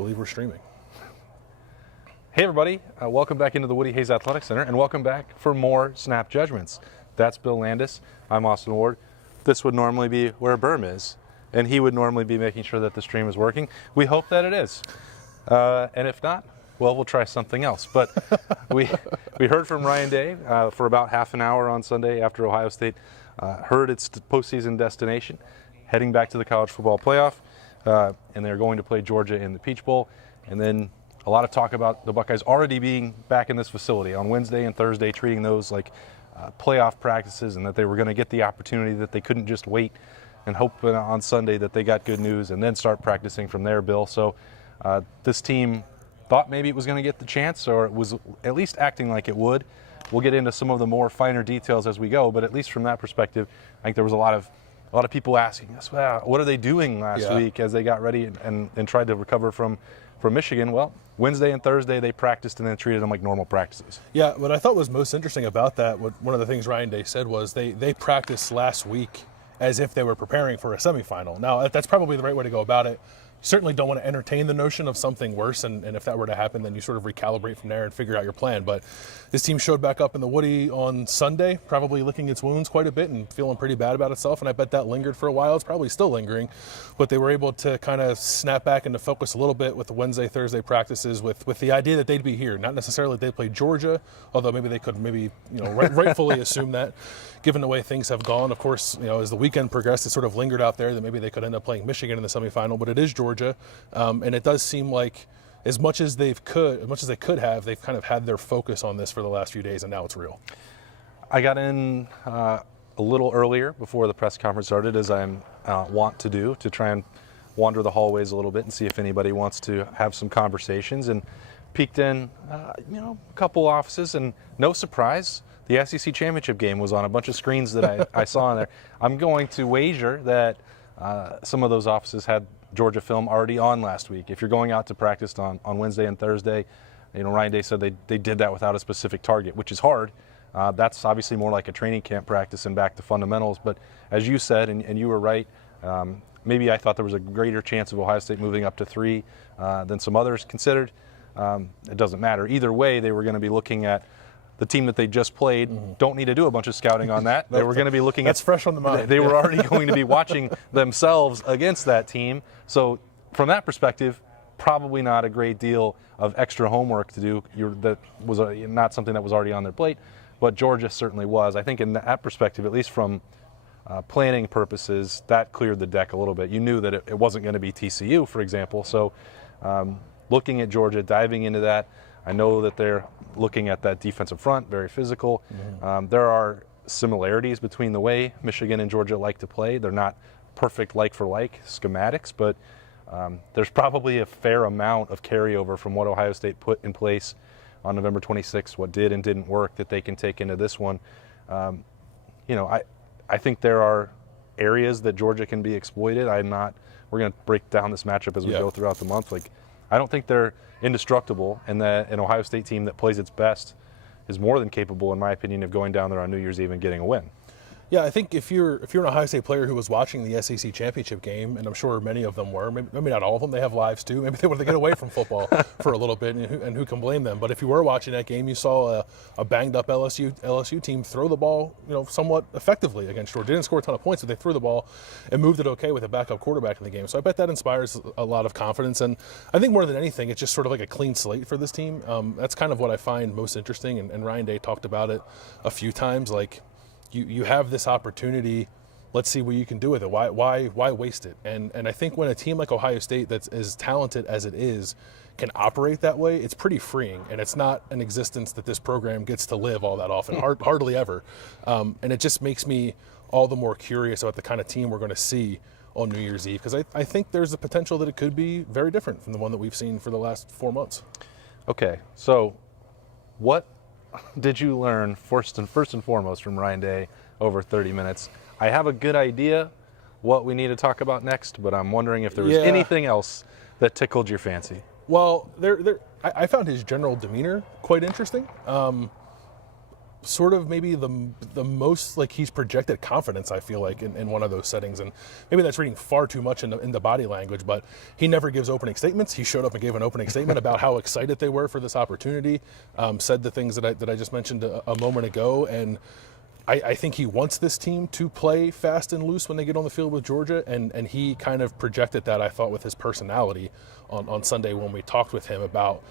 believe we're streaming. Hey everybody, welcome back into the Woody Hayes Athletic Center, and welcome back for more Snap Judgments. That's Bill Landis, I'm Austin Ward. This would normally be where Berm is, and he would normally be making sure that the stream is working. We hope that it is, and if not, well, we'll try something else. But we heard from Ryan Day for about half an hour on Sunday after Ohio State heard its postseason destination, heading back to the college football playoff, and they're going to play Georgia in the Peach Bowl, and then a lot of talk about the Buckeyes already being back in this facility on Wednesday and Thursday, treating those like playoff practices, and that they were going to get the opportunity, that they couldn't just wait and hope on Sunday that they got good news and then start practicing from there, Bill. So this team thought maybe it was going to get the chance, or it was at least acting like it would. We'll get into some of the more finer details as we go, but at least from that perspective, I think there was a lot of people asking us, wow, what are they doing last week as they got ready and tried to recover from Michigan? Well, Wednesday and Thursday they practiced and then treated them like normal practices. Yeah, what I thought was most interesting about that, one of the things Ryan Day said was they practiced last week as if they were preparing for a semifinal. Now, that's probably the right way to go about it. You certainly don't want to entertain the notion of something worse, and if that were to happen, then you sort of recalibrate from there and figure out your plan. But this team showed back up in the Woody on Sunday, probably licking its wounds quite a bit and feeling pretty bad about itself, and I bet that lingered for a while. It's probably still lingering, but they were able to kind of snap back into focus a little bit with the Wednesday, Thursday practices with the idea that they'd be here. Not necessarily they played Georgia, although maybe they could rightfully assume that, given the way things have gone. Of course, as the weekend progressed, it sort of lingered out there that maybe they could end up playing Michigan in the semifinal, but it is Georgia. And it does seem like as much as they could have, they've kind of had their focus on this for the last few days, and now it's real. I got in a little earlier before the press conference started, as I'm wont to do, to try and wander the hallways a little bit and see if anybody wants to have some conversations, and peeked in a couple offices, and no surprise, the SEC championship game was on a bunch of screens that I saw in there. I'm going to wager that some of those offices had Georgia film already on last week. If you're going out to practice on Wednesday and Thursday, Ryan Day said they did that without a specific target, which is hard. That's obviously more like a training camp practice and back to fundamentals. But as you said, and you were right, maybe I thought there was a greater chance of Ohio State moving up to 3 than some others considered. It doesn't matter. Either way, they were going to be looking at the team that they just played. Don't need to do a bunch of scouting on that. They were going to be looking that's fresh on the mind. They were already going to be watching themselves against that team. So from that perspective, probably not a great deal of extra homework to do. That was not something that was already on their plate, but Georgia certainly was. I think in that perspective, at least from planning purposes, that cleared the deck a little bit. You knew that it wasn't going to be TCU, for example. So looking at Georgia, diving into that, I know that they're looking at that defensive front, very physical. There are similarities between the way Michigan and Georgia like to play. They're not perfect like-for-like schematics, but there's probably a fair amount of carryover from what Ohio State put in place on November 26th, what did and didn't work, that they can take into this one. I think there are areas that Georgia can be exploited. We're going to break down this matchup as we go throughout the month. I don't think they're indestructible, and that an Ohio State team that plays its best is more than capable, in my opinion, of going down there on New Year's Eve and getting a win. Yeah, I think if you're an Ohio State player who was watching the SEC championship game, and I'm sure many of them were, maybe not all of them, they have lives too. Maybe they wanted to get away from football for a little bit, and who can blame them? But if you were watching that game, you saw a banged up LSU team throw the ball, somewhat effectively against Georgia. They didn't score a ton of points, but they threw the ball and moved it okay with a backup quarterback in the game. So I bet that inspires a lot of confidence, and I think more than anything, it's just sort of like a clean slate for this team. That's kind of what I find most interesting, and Ryan Day talked about it a few times, like, You have this opportunity. Let's see what you can do with it. Why waste it? And I think when a team like Ohio State, that's as talented as it is, can operate that way, it's pretty freeing. And it's not an existence that this program gets to live all that often, hardly ever. And it just makes me all the more curious about the kind of team we're going to see on New Year's Eve, because I think there's the potential that it could be very different from the one that we've seen for the last 4 months. Okay, so what did you learn first and foremost from Ryan Day over 30 minutes? I have a good idea what we need to talk about next, but I'm wondering if there was anything else that tickled your fancy. Well, I found his general demeanor quite interesting. sort of maybe the most like he's projected confidence, I feel like, in one of those settings. And maybe that's reading far too much in the body language, but he never gives opening statements. He showed up and gave an opening statement about how excited they were for this opportunity, said the things that I just mentioned a moment ago. And I think he wants this team to play fast and loose when they get on the field with Georgia, and he kind of projected that, I thought, with his personality on Sunday when we talked with him about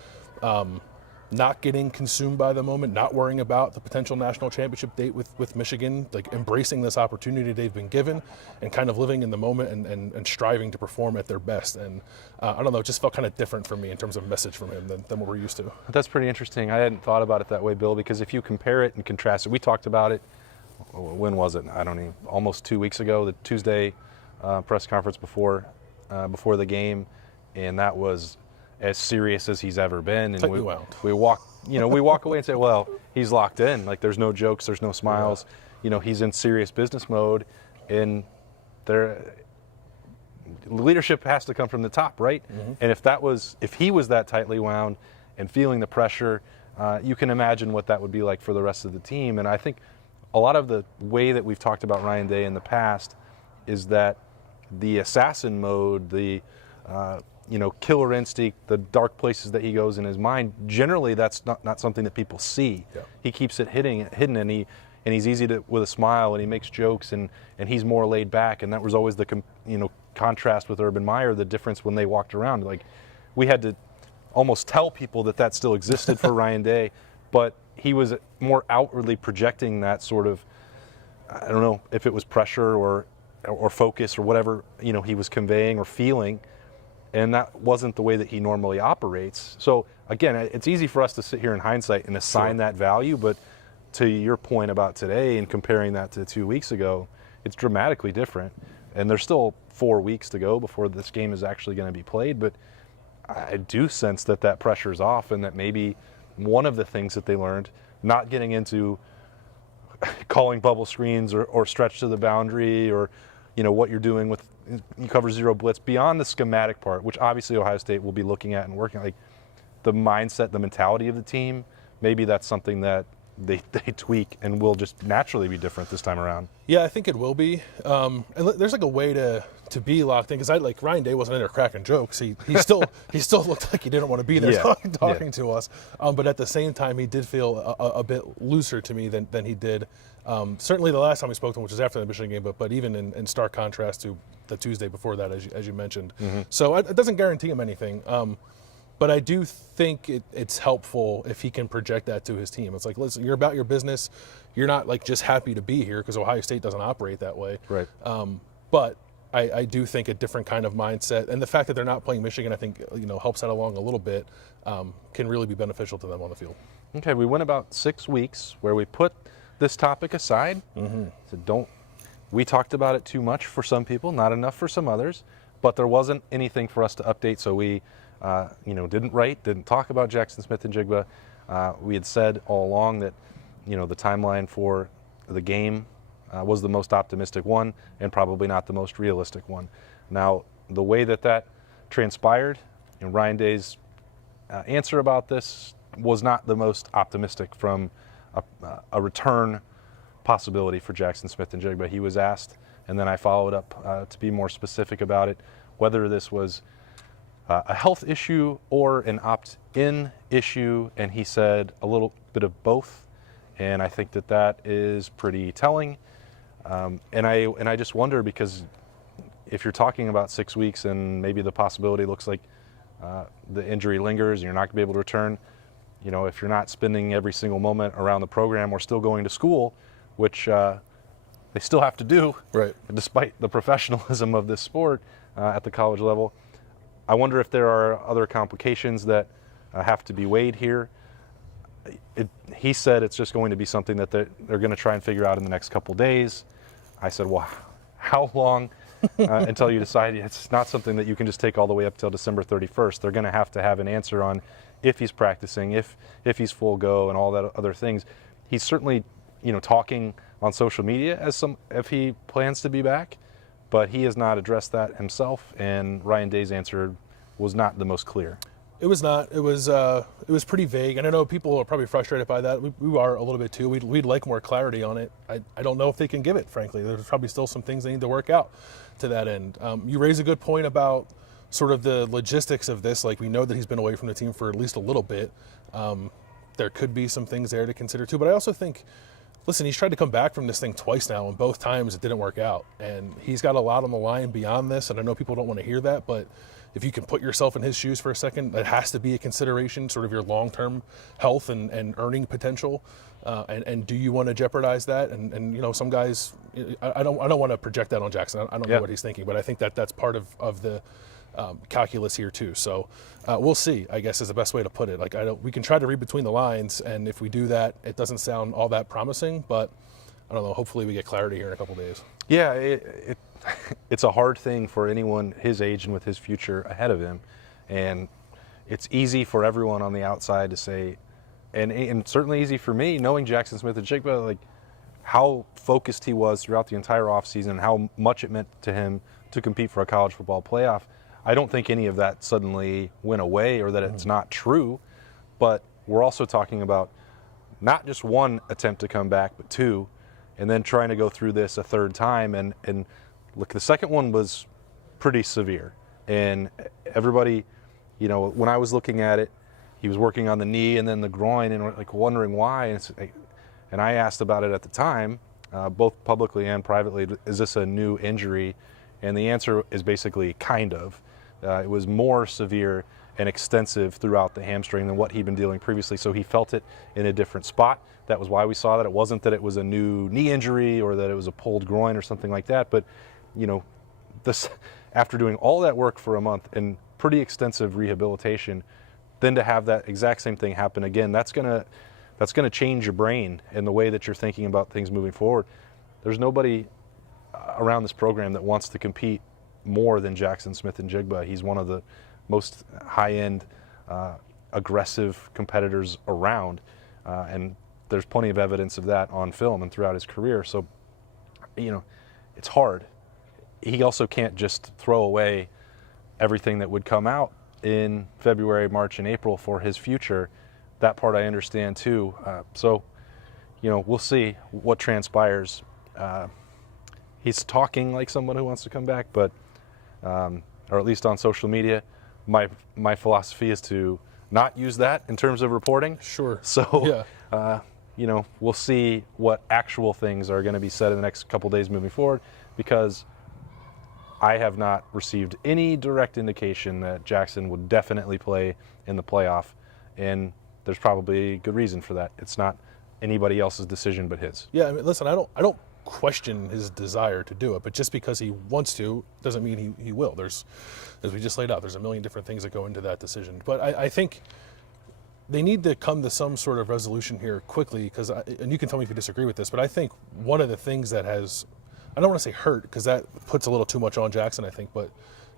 not getting consumed by the moment, not worrying about the potential national championship date with Michigan, like embracing this opportunity they've been given and kind of living in the moment and striving to perform at their best. And I don't know, it just felt kind of different for me in terms of message from him than what we're used to. That's pretty interesting. I hadn't thought about it that way, Bill, because if you compare it and contrast it, we talked about it, when was it? I don't even, almost 2 weeks ago, the Tuesday press conference before the game, and that was as serious as he's ever been. And we walk away and say, well, he's locked in. Like, there's no jokes, there's no smiles. Yeah. He's in serious business mode, and leadership has to come from the top, right? Mm-hmm. And if he was that tightly wound and feeling the pressure, you can imagine what that would be like for the rest of the team. And I think a lot of the way that we've talked about Ryan Day in the past is that the assassin mode, the killer instinct, the dark places that he goes in his mind, generally that's not something that people see. Yeah. He keeps it hidden, and he's easy to, with a smile, and he makes jokes, and he's more laid back. And that was always the contrast with Urban Meyer, the difference when they walked around. Like, we had to almost tell people that still existed for Ryan Day, but he was more outwardly projecting that sort of, I don't know if it was pressure or focus or whatever he was conveying or feeling. And that wasn't the way that he normally operates. So again, it's easy for us to sit here in hindsight and assign that value, but to your point about today and comparing that to 2 weeks ago, it's dramatically different. And there's still 4 weeks to go before this game is actually going to be played, but I do sense that pressure is off, and that maybe one of the things that they learned, not getting into calling bubble screens or stretch to the boundary, or what you're doing with you cover zero blitz, beyond the schematic part, which obviously Ohio State will be looking at and working, like the mindset, the mentality of the team, maybe that's something that they tweak and will just naturally be different this time around. Yeah, I think it will be. And there's like a way to be locked in, because Ryan Day wasn't in there cracking jokes. He still looked like he didn't want to be there talking to us. But at the same time, he did feel a bit looser to me than he did. Certainly the last time we spoke to him, which was after the Michigan game, but even in stark contrast to the Tuesday before that, as you mentioned. Mm-hmm. So it doesn't guarantee him anything. But I do think it's helpful if he can project that to his team. It's like, listen, you're about your business. You're not like just happy to be here, because Ohio State doesn't operate that way. Right. But I do think a different kind of mindset, and the fact that they're not playing Michigan, I think helps that along a little bit. Can really be beneficial to them on the field. Okay, we went about 6 weeks where we put this topic aside. Mm-hmm. So we talked about it too much for some people, not enough for some others, but there wasn't anything for us to update, so we didn't talk about Jackson Smith-Njigba. We had said all along that the timeline for the game was the most optimistic one, and probably not the most realistic one. Now, the way that transpired, Ryan Day's answer about this was not the most optimistic from a return possibility for Jackson Smith-Njigba. He was asked, and then I followed up to be more specific about it, whether this was a health issue or an opt-in issue, and he said a little bit of both, and I think that is pretty telling. And I just wonder, because if you're talking about 6 weeks and maybe the possibility looks like the injury lingers and you're not going to be able to return, if you're not spending every single moment around the program or still going to school, which they still have to do, right, despite the professionalism of this sport at the college level, I wonder if there are other complications that have to be weighed here. He said it's just going to be something that they're going to try and figure out in the next couple days. I said, well, how long until you decide? It's not something that you can just take all the way up till December 31st. They're going to have an answer on if he's practicing, if he's full go, and all that other things. He's certainly, talking on social media if he plans to be back, but he has not addressed that himself, and Ryan Day's answer was not the most clear. It was not. It was pretty vague, and I know people are probably frustrated by that. We are a little bit too. We'd like more clarity on it. I don't know if they can give it, frankly. There's probably still some things they need to work out to that end. You raise a good point about sort of the logistics of this. Like, we know that he's been away from the team for at least a little bit. There could be some things there to consider too. But I also think, listen, he's tried to come back from this thing twice now, and both times it didn't work out. And he's got a lot on the line beyond this, and I know people don't want to hear that, but if you can put yourself in his shoes for a second, that has to be a consideration, sort of your long-term health and earning potential. And do you want to jeopardize that? And you know, some guys, I don't want to project that on Jackson. I don't know what he's thinking, but I think that's part of the calculus here too. So we'll see, I guess, is the best way to put it. Like, we can try to read between the lines, and if we do that, it doesn't sound all that promising, but I don't know, hopefully we get clarity here in a couple of days. Yeah, it's a hard thing for anyone his age and with his future ahead of him. And it's easy for everyone on the outside to say, and certainly easy for me, knowing Jackson Smith-Njigba, like how focused he was throughout the entire offseason and how much it meant to him to compete for a college football playoff. I don't think any of that suddenly went away or that it's not true, but we're also talking about not just one attempt to come back, but two, and then trying to go through this a third time. And look, the second one was pretty severe. And everybody, you know, when I was looking at it, he was working on the knee and then the groin and like wondering why. And I asked about it at the time, both publicly and privately, is this a new injury? And the answer is basically kind of. It was more severe and extensive throughout the hamstring than what he'd been dealing previously. So he felt it in a different spot. That was why we saw that. It wasn't that it was a new knee injury or that it was a pulled groin or something like that. But, you know, this, after doing all that work for a month and pretty extensive rehabilitation, then to have that exact same thing happen again, that's gonna change your brain and the way that you're thinking about things moving forward. There's nobody around this program that wants to compete more than Jackson Smith-Njigba. He's one of the most high-end, aggressive competitors around, and there's plenty of evidence of that on film and throughout his career. So, you know, it's hard. He also can't just throw away everything that would come out in February, March, and April for his future. That part I understand too. So, you know, we'll see what transpires. He's talking like someone who wants to come back, but, or at least on social media, my philosophy is to not use that in terms of reporting. Sure. So, you know, we'll see what actual things are going to be said in the next couple days moving forward, because I have not received any direct indication that Jackson would definitely play in the playoff, and there's probably good reason for that. It's not anybody else's decision but his. Yeah, I mean, listen, I don't question his desire to do it, but just because he wants to doesn't mean he will. There's, as we just laid out, there's a million different things that go into that decision. But I think they need to come to some sort of resolution here quickly, because, and you can tell me if you disagree with this, but I think one of the things that has, I don't want to say hurt, because that puts a little too much on Jackson, I think, but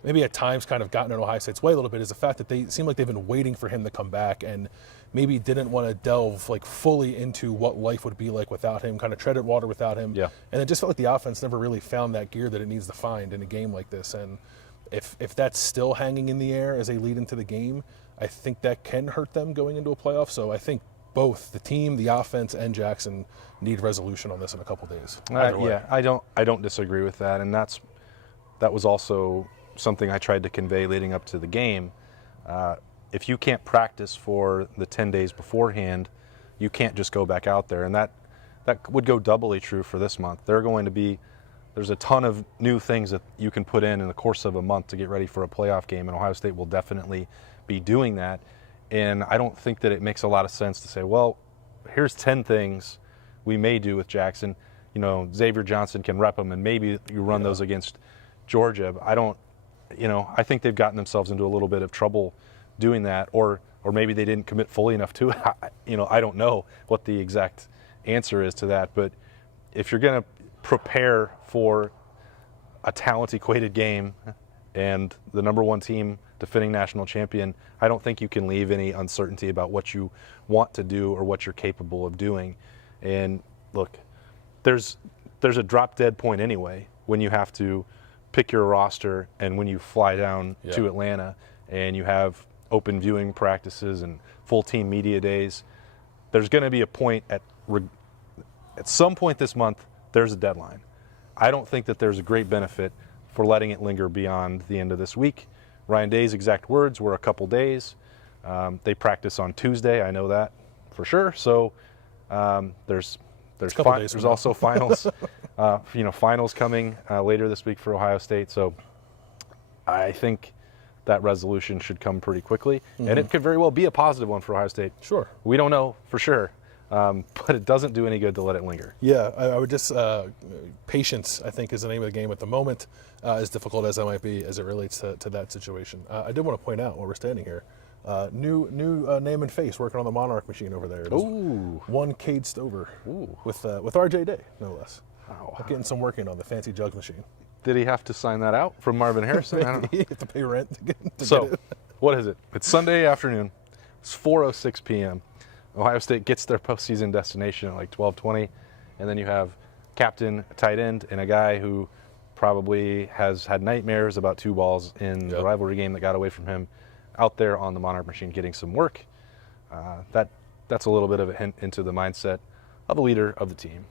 maybe at times kind of gotten in Ohio State's way a little bit, is the fact that they seem like they've been waiting for him to come back and maybe didn't want to delve like fully into what life would be like without him, kind of treaded water without him. Yeah. And it just felt like the offense never really found that gear that it needs to find in a game like this. And if that's still hanging in the air as they lead into the game, I think that can hurt them going into a playoff. So I think both the team, the offense, and Jackson need resolution on this in a couple days. Yeah, I don't disagree with that, and that was also something I tried to convey leading up to the game. If you can't practice for the 10 days beforehand, you can't just go back out there, and that would go doubly true for this month. There's a ton of new things that you can put in the course of a month to get ready for a playoff game, and Ohio State will definitely be doing that. And I don't think that it makes a lot of sense to say, well, here's 10 things we may do with Jackson. You know, Xavier Johnson can rep them, and maybe you run those against Georgia. I think they've gotten themselves into a little bit of trouble doing that, or maybe they didn't commit fully enough to it. I don't know what the exact answer is to that, but if you're going to prepare for a talent-equated game and the number one team, defending national champion, I don't think you can leave any uncertainty about what you want to do or what you're capable of doing. And look, there's a drop-dead point anyway when you have to pick your roster and when you fly down to Atlanta and you have open viewing practices and full team media days. There's going to be a point at some point this month, there's a deadline. I don't think that there's a great benefit for letting it linger beyond the end of this week. Ryan Day's exact words were a couple days. They practice on Tuesday. I know that for sure. So there's also finals. Finals coming later this week for Ohio State. So I think that resolution should come pretty quickly, and it could very well be a positive one for Ohio State. Sure. We don't know for sure, but it doesn't do any good to let it linger. Yeah, I would just patience, I think, is the name of the game at the moment, as difficult as that might be as it relates to that situation. I did want to point out while we're standing here, new name and face working on the Monarch machine over there. Ooh. One Cade Stover. Ooh. With RJ Day, no less. Wow. Getting some working on the fancy jug machine. Did he have to sign that out from Marvin Harrison? I don't know. You have to pay rent to get it. What is it? It's Sunday afternoon. It's 4:06 p.m. Ohio State gets their postseason destination at like 12:20, and then you have captain, tight end, and a guy who probably has had nightmares about two balls in the rivalry game that got away from him out there on the Monarch machine getting some work. That's a little bit of a hint into the mindset of a leader of the team.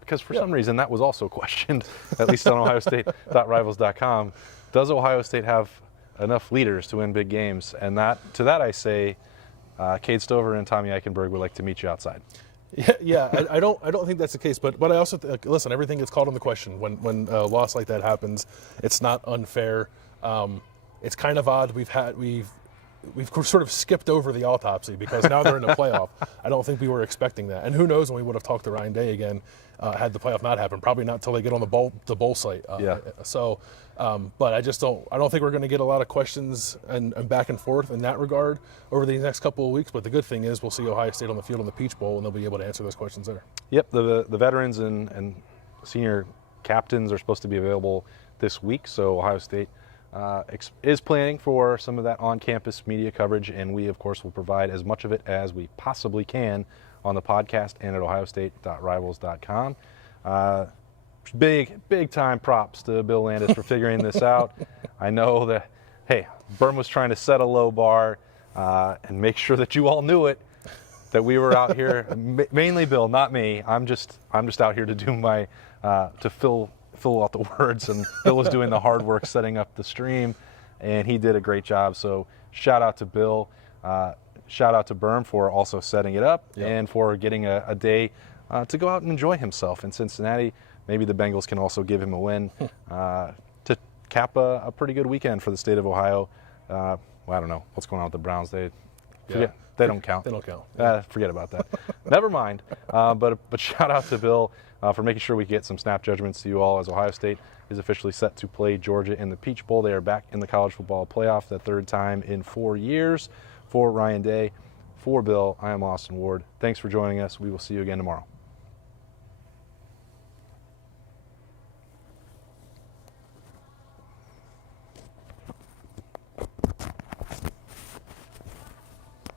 Because for some reason that was also questioned, at least on OhioState.Rivals.com. Does Ohio State have enough leaders to win big games? And to that I say, Cade Stover and Tommy Eichenberg would like to meet you outside. I don't think that's the case. But I also listen. Everything gets called into question when a loss like that happens. It's not unfair. It's kind of odd. We've sort of skipped over the autopsy because now they're in the playoff. I don't think we were expecting that. And who knows when we would have talked to Ryan Day again had the playoff not happened. Probably not until they get on the bowl site. So, but I don't think we're going to get a lot of questions and back and forth in that regard over these next couple of weeks. But the good thing is we'll see Ohio State on the field in the Peach Bowl, and they'll be able to answer those questions there. Yep, the veterans and senior captains are supposed to be available this week. So Ohio State is planning for some of that on-campus media coverage, and we, of course, will provide as much of it as we possibly can on the podcast and at OhioState.Rivals.com. Big time props to Bill Landis for figuring this out. I know that, hey, Berm was trying to set a low bar and make sure that you all knew it, that we were out here, mainly Bill, not me. I'm just out here to do my, to fill out the words, and Bill was doing the hard work setting up the stream, and he did a great job. So shout out to Bill, shout out to Berm for also setting it up and for getting a day to go out and enjoy himself in Cincinnati. Maybe the Bengals can also give him a win to cap a pretty good weekend for the state of Ohio. Well, I don't know what's going on with the Browns. They don't count. They don't count. Forget about that. Never mind. But shout out to Bill for making sure we get some snap judgments to you all as Ohio State is officially set to play Georgia in the Peach Bowl. They are back in the college football playoff, the third time in 4 years. For Ryan Day, for Bill, I am Austin Ward. Thanks for joining us. We will see you again tomorrow.